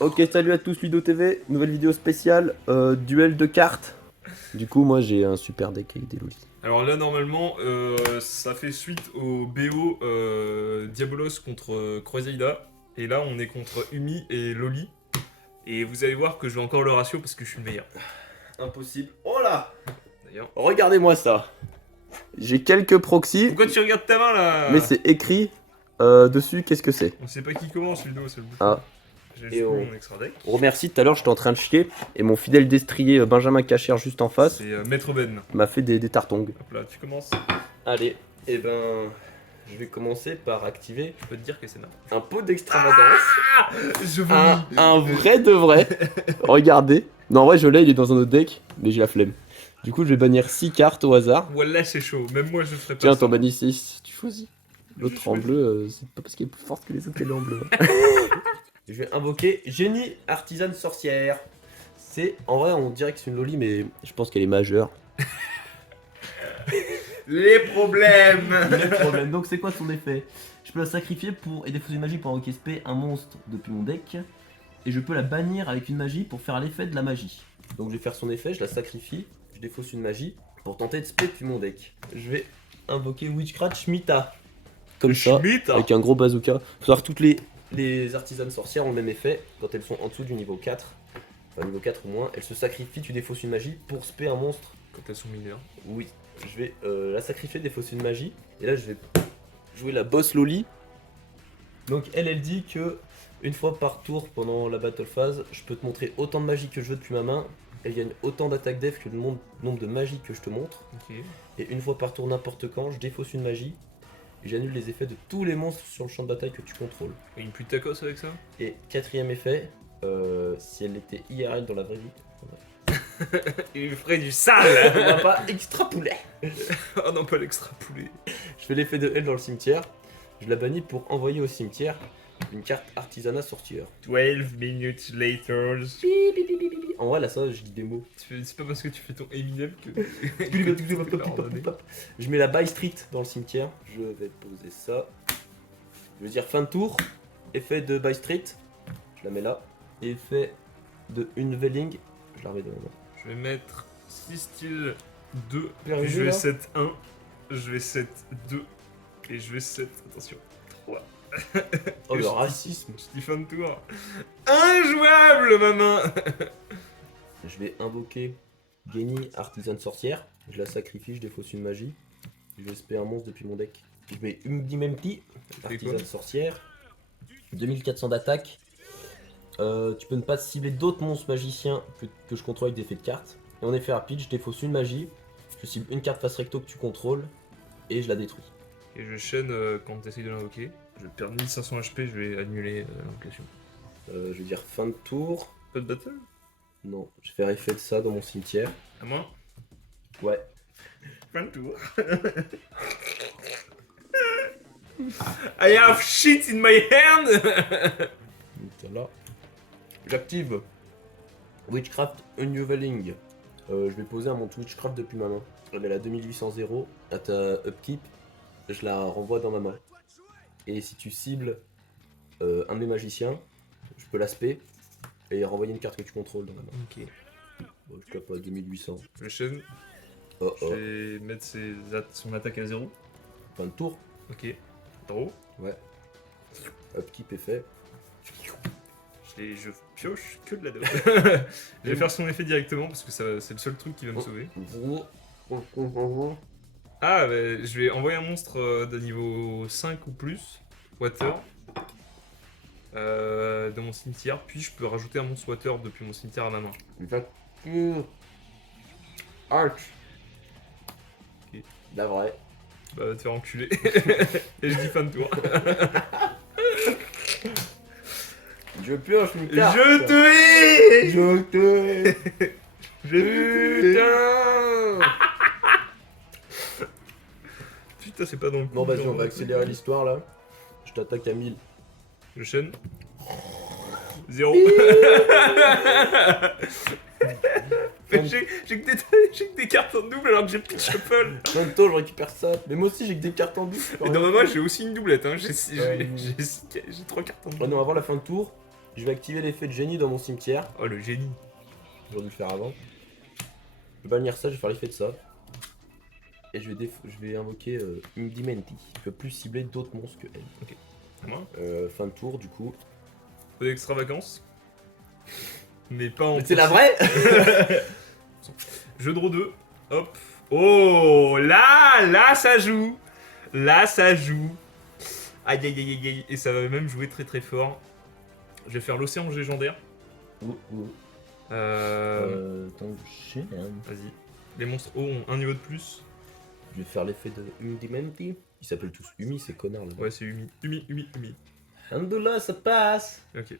Ok, salut à tous, Ludo TV, nouvelle vidéo spéciale, duel de cartes. Du coup, moi j'ai un super deck avec des lolis. Alors là, normalement, ça fait suite au BO Diabolos contre Croisada. Et là, on est contre Umi et Loli. Et vous allez voir que je vais encore le ratio parce que je suis le meilleur. Impossible. Oh là! D'ailleurs. Regardez-moi ça. J'ai quelques proxys, Pourquoi tu regardes ta main là? mais c'est écrit dessus, qu'est-ce que c'est? On sait pas qui commence, Ludo, c'est le bouton. Ah. J'ai Et juste on- mon extra deck. On remercie, tout à l'heure j'étais en train de chier, et mon fidèle destrier Benjamin Cachère juste en face C'est Maître Ben. m'a fait des tartongs. Hop là, tu commences. Allez, et ben... Je vais commencer par activer Je peux te dire que c'est nain. un pot d'extravagance. Je vomis. Un vrai de vrai. Regardez. Non, en vrai, je l'ai, il est dans un autre deck, mais j'ai la flemme. Du coup, je vais bannir 6 cartes au hasard. Voilà, c'est chaud. Même moi, je ferais pas Tiens, ça. t'en bannis 6. Tu choisis. L'autre Je en choisis. bleu, c'est pas parce qu'elle est plus forte que les autres qu'elle est en bleu. Je vais invoquer Génie Artisane Sorcière. C'est, en vrai, on dirait que c'est une loli, mais je pense qu'elle est majeure. Les problèmes. Le problème, donc c'est quoi son effet? Je peux la sacrifier pour et défausser une magie pour invoquer SP un monstre depuis mon deck. Et je peux la bannir avec une magie pour faire l'effet de la magie. Donc je vais faire son effet, je la sacrifie, je défausse une magie pour tenter de SP depuis mon deck. Je vais invoquer Witchcraft Shemitah. Comme ça, Schmitt. avec un gros bazooka. Faut savoir que toutes les artisanes sorcières ont le même effet quand elles sont en dessous du niveau 4. Enfin niveau 4 ou moins, elles se sacrifient, tu défausses une magie pour SP un monstre. Quand elles sont mineures. Oui, je vais la sacrifier, défausser une magie. Et là, je vais jouer la boss Loli. Donc, elle dit que une fois par tour pendant la battle phase, je peux te montrer autant de magie que je veux depuis ma main. Elle gagne autant d'attaque def que le nombre de magies que je te montre. Ok. Et une fois par tour, n'importe quand, je défausse une magie. Et j'annule les effets de tous les monstres sur le champ de bataille que tu contrôles. Et une pute tacos avec ça? Et quatrième effet, si elle était IRL dans la vraie vie, Il ferait du sale. on va pas extrapoler. Oh non, pas l'extra poulet. Je fais l'effet de elle dans le cimetière. Je la bannis pour envoyer au cimetière une carte artisanat sorcière. 12 minutes later. En vrai, là, ça, je dis des mots. C'est pas parce que tu fais ton Eminem que. Je mets la By Street dans le cimetière. Je vais poser ça. Je veux dire fin de tour. Effet de By Street. Je la mets là. Effet de Unveiling. Je la remets dans la main. Je vais mettre 6 styles 2. Perdu, Puis je vais là. 7 1. Je vais 7 2. Et je vais 7. Attention. 3. Oh, Et le je- racisme. Je dis fin de tour. Injouable, ma main. Je vais invoquer Genie Artisan Sorcière. Je la sacrifie, je défausse une magie. Je vais spé un monstre depuis mon deck. Je mets Umdimempti, fait Artisan quoi? Sorcière. 2400 d'attaque. Tu peux ne pas cibler d'autres monstres magiciens que je contrôle avec des effets de cartes. Et en effet rapide, je défausse une magie. Je cible une carte face recto que tu contrôles. Et je la détruis. Et je chaîne quand tu essayes de l'invoquer. Je perds 1500 HP, je vais annuler l'invocation. Je vais dire fin de tour. Pas de battle? Non, je vais faire effet de ça dans mon cimetière. À moi? Ouais. Fin de tour. I have shit in my hand. Voilà. J'active Witchcraft Unraveling. Je vais poser un mon Witchcraft depuis ma main. Je la mets à 2800 à ta upkeep. Je la renvoie dans ma main. Et si tu cibles un de mes magiciens, je peux l'aspect et renvoyer une carte que tu contrôles dans ma main. Ok. Bon, je tape à 2800. Je chaîne. Oh Je oh. vais mettre son attaque à 0. Fin de tour. Ok. Draw. Ouais. Upkeep est fait. Je pioche que de la dope. Je vais faire son effet directement parce que c'est le seul truc qui va me sauver. Ah, bah, je vais envoyer un monstre de niveau 5 ou plus, water, dans mon cimetière, puis je peux rajouter un monstre water depuis mon cimetière à ma main. Arch. Ok. La vraie. Bah, va te faire enculer. Et je dis fin de tour. Je pioche une carte. Je te hais. Je te. Putain. Putain, c'est pas dans le coup. Bon, vas-y, genre, on va accélérer l'histoire là. Je t'attaque à 1000. Je chaîne. 0. Fin J'ai que des cartes en double alors que j'ai pitch shuffle. En même temps, je récupère ça. Mais moi aussi, j'ai que des cartes en double. Et dans ma main, j'ai aussi une doublette. Hein. J'ai Ouais. 3 cartes en Ouais, double. non, avant la fin de tour, je vais activer l'effet de génie dans mon cimetière. Oh, le génie. J'aurais dû le faire avant. Je vais bannir ça, je vais faire l'effet de ça. Et je vais invoquer Indimenti, qui peut plus cibler d'autres monstres que elle. C'est moi. Fin de tour, du coup. Peu d'extravagance. Mais pas en. Mais c'est la vraie. Je draw 2. Hop. Oh, là, ça joue. Là, ça joue. Aïe, aïe, aïe, aïe, aïe. Et ça va même jouer très très fort. Je vais faire l'océan légendaire. Attends, Vas-y. Les monstres hauts ont un niveau de plus. Je vais faire l'effet de Indimenti. Ils s'appellent tous Umi, ces connards là. Ouais, c'est Umi. Umi. Alhamdoulilah, ça passe. Ok.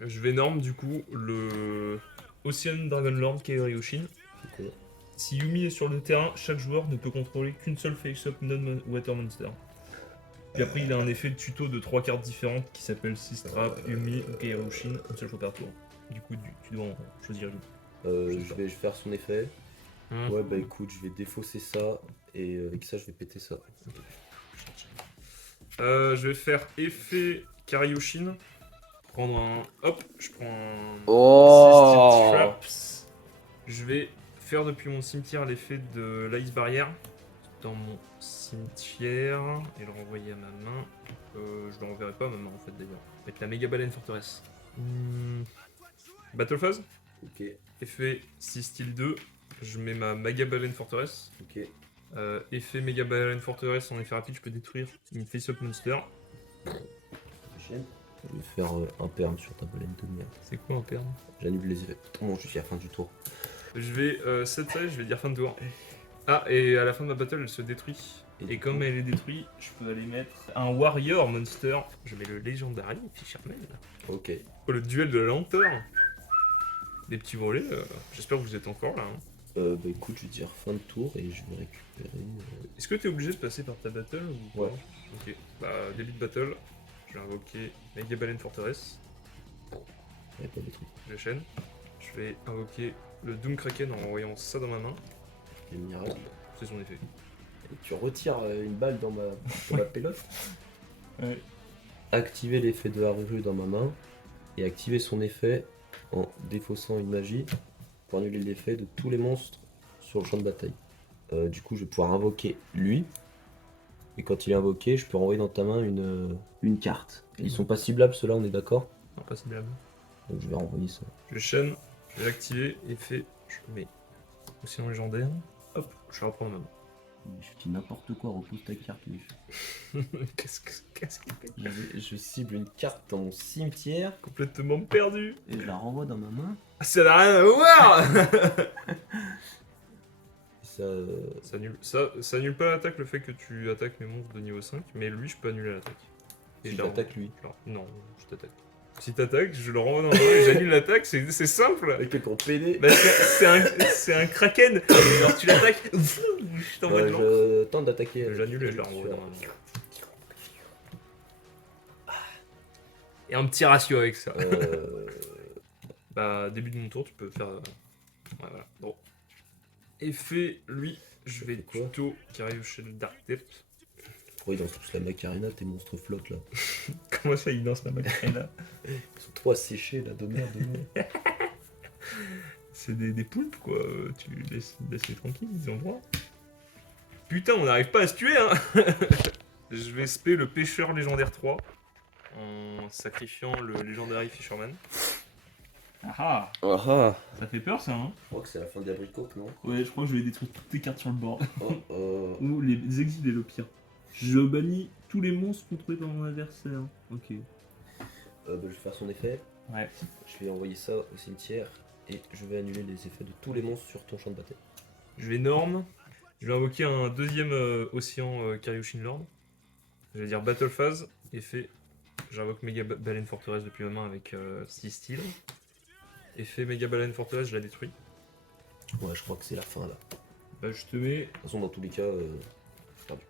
Je vais norme du coup le Ocean Dragonlord Kairyu-Shin. C'est quoi? Si Yumi est sur le terrain, chaque joueur ne peut contrôler qu'une seule face-up non-water monster. Puis après, il a un effet de tuto de 3 cartes différentes qui s'appelle Sistrap, Yumi ou Kairyu-Shin, une seule fois par tour. Du coup, tu dois en choisir une. Je vais faire son effet. Ouais, bah écoute, je vais défausser ça. Et avec ça, je vais péter ça. Je vais faire effet Kairyu-Shin. Prendre un. Hop, je prends un. Oh. Assisted Traps. Je vais faire depuis mon cimetière l'effet de l'Ice Barrière dans mon cimetière et le renvoyer à ma main. Je le renverrai pas à ma main en fait d'ailleurs. Avec la méga baleine forteresse. Battle phase. Ok, Effet 6 style 2. Je mets ma méga baleine forteresse. ok. Effet méga baleine forteresse en effet rapide, je peux détruire une face-up monster. Je vais faire un perm sur ta baleine de merde. C'est quoi un perm? J'annule les effets. Bon, jusqu'à la fin du tour. Je vais 7 je vais dire fin de tour. Ah, et à la fin de ma battle, elle se détruit. Et du comme coup, elle est détruite, je peux aller mettre un warrior monster. Je mets le Legendary Fisherman. Ok. Oh, le duel de la lenteur. Des petits volets. J'espère que vous êtes encore là. Hein. Bah écoute, je vais dire fin de tour et je vais récupérer. Est-ce que tu es obligé de passer par ta battle ou pas? Ouais. Ok. Bah, début de battle. Je vais invoquer Mega Baleine Forteresse. Ouais, pas des trucs. Je chaîne. Je vais invoquer le Doom Kraken en envoyant ça dans ma main. Les miracles. C'est son effet. Et tu retires une balle dans ma pélote. Ouais. Activer l'effet de Haru dans ma main et activer son effet en défaussant une magie pour annuler l'effet de tous les monstres sur le champ de bataille. Du coup, je vais pouvoir invoquer lui. Et quand il est invoqué, je peux renvoyer dans ta main une carte. Ils sont pas ciblables, ceux-là, on est d'accord? Non, pas ciblable. Donc je vais renvoyer ça. Je chaîne, je vais l'activer, effet, je mets Océan légendaire. Hop, je reprends ma main. Je dis n'importe quoi, repose ta carte. Qu'est-ce que Je cible une carte dans mon cimetière complètement perdu. et je la renvoie dans ma main. Ça n'a rien à voir. Ça, Ça annule pas l'attaque le fait que tu attaques mes monstres de niveau 5, mais lui je peux annuler l'attaque. si je j'attaque lui. Non, je t'attaque. Si t'attaques, je le renvoie dans ma main et j'annule l'attaque, c'est simple. Avec un gros PD. Bah, c'est un kraken. Genre tu l'attaques, je t'envoie de l'encre. Je tente d'attaquer. J'annule et je le renvoie dans ma main. Et un petit ratio avec ça. Bah, début de mon tour, tu peux faire. Ouais, voilà. Bon. Effet, lui, je vais quoi tuto qui arrive chez le Dark Depth. Pourquoi ils dansent tous la Macarena, tes monstres flottes là? Comment ça, il danse la Macarena? Ils sont trop asséchés là, de merde. C'est des poulpes quoi, tu laisses-les tranquilles, ils ont le droit. Putain, on n'arrive pas à se tuer hein. Je vais spé le pêcheur légendaire 3 en sacrifiant le Legendary Fisherman. Ah ah. Ça fait peur ça hein. Je crois que c'est la fin des abricoques, non? Ouais, je crois que je vais détruire toutes tes cartes sur le bord. Oh, Ou les exiler le pire. Je bannis tous les monstres contrôlés par mon adversaire. Ok. bah, je vais faire son effet. Ouais. Je vais envoyer ça au cimetière et je vais annuler les effets de tous les monstres sur ton champ de bataille. Je vais norme. Je vais invoquer un deuxième océan Kairyu-Shin Lord. Je vais dire Battle Phase. Effet. J'invoque Mega Baleine Forteresse depuis ma main avec 6 styles. Effet Mega Baleine Forteresse, je la détruis. Ouais, je crois que c'est la fin là. Bah, je te mets. De toute façon, dans tous les cas, perdu.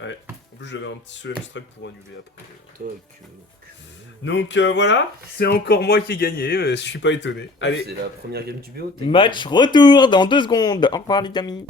Ouais. En plus, j'avais un petit Solemn Strike pour annuler après. Toc. Donc voilà, c'est encore moi qui ai gagné, je suis pas étonné. Allez, C'est la première game du BO. Match retour dans 2 secondes. Au revoir les amis.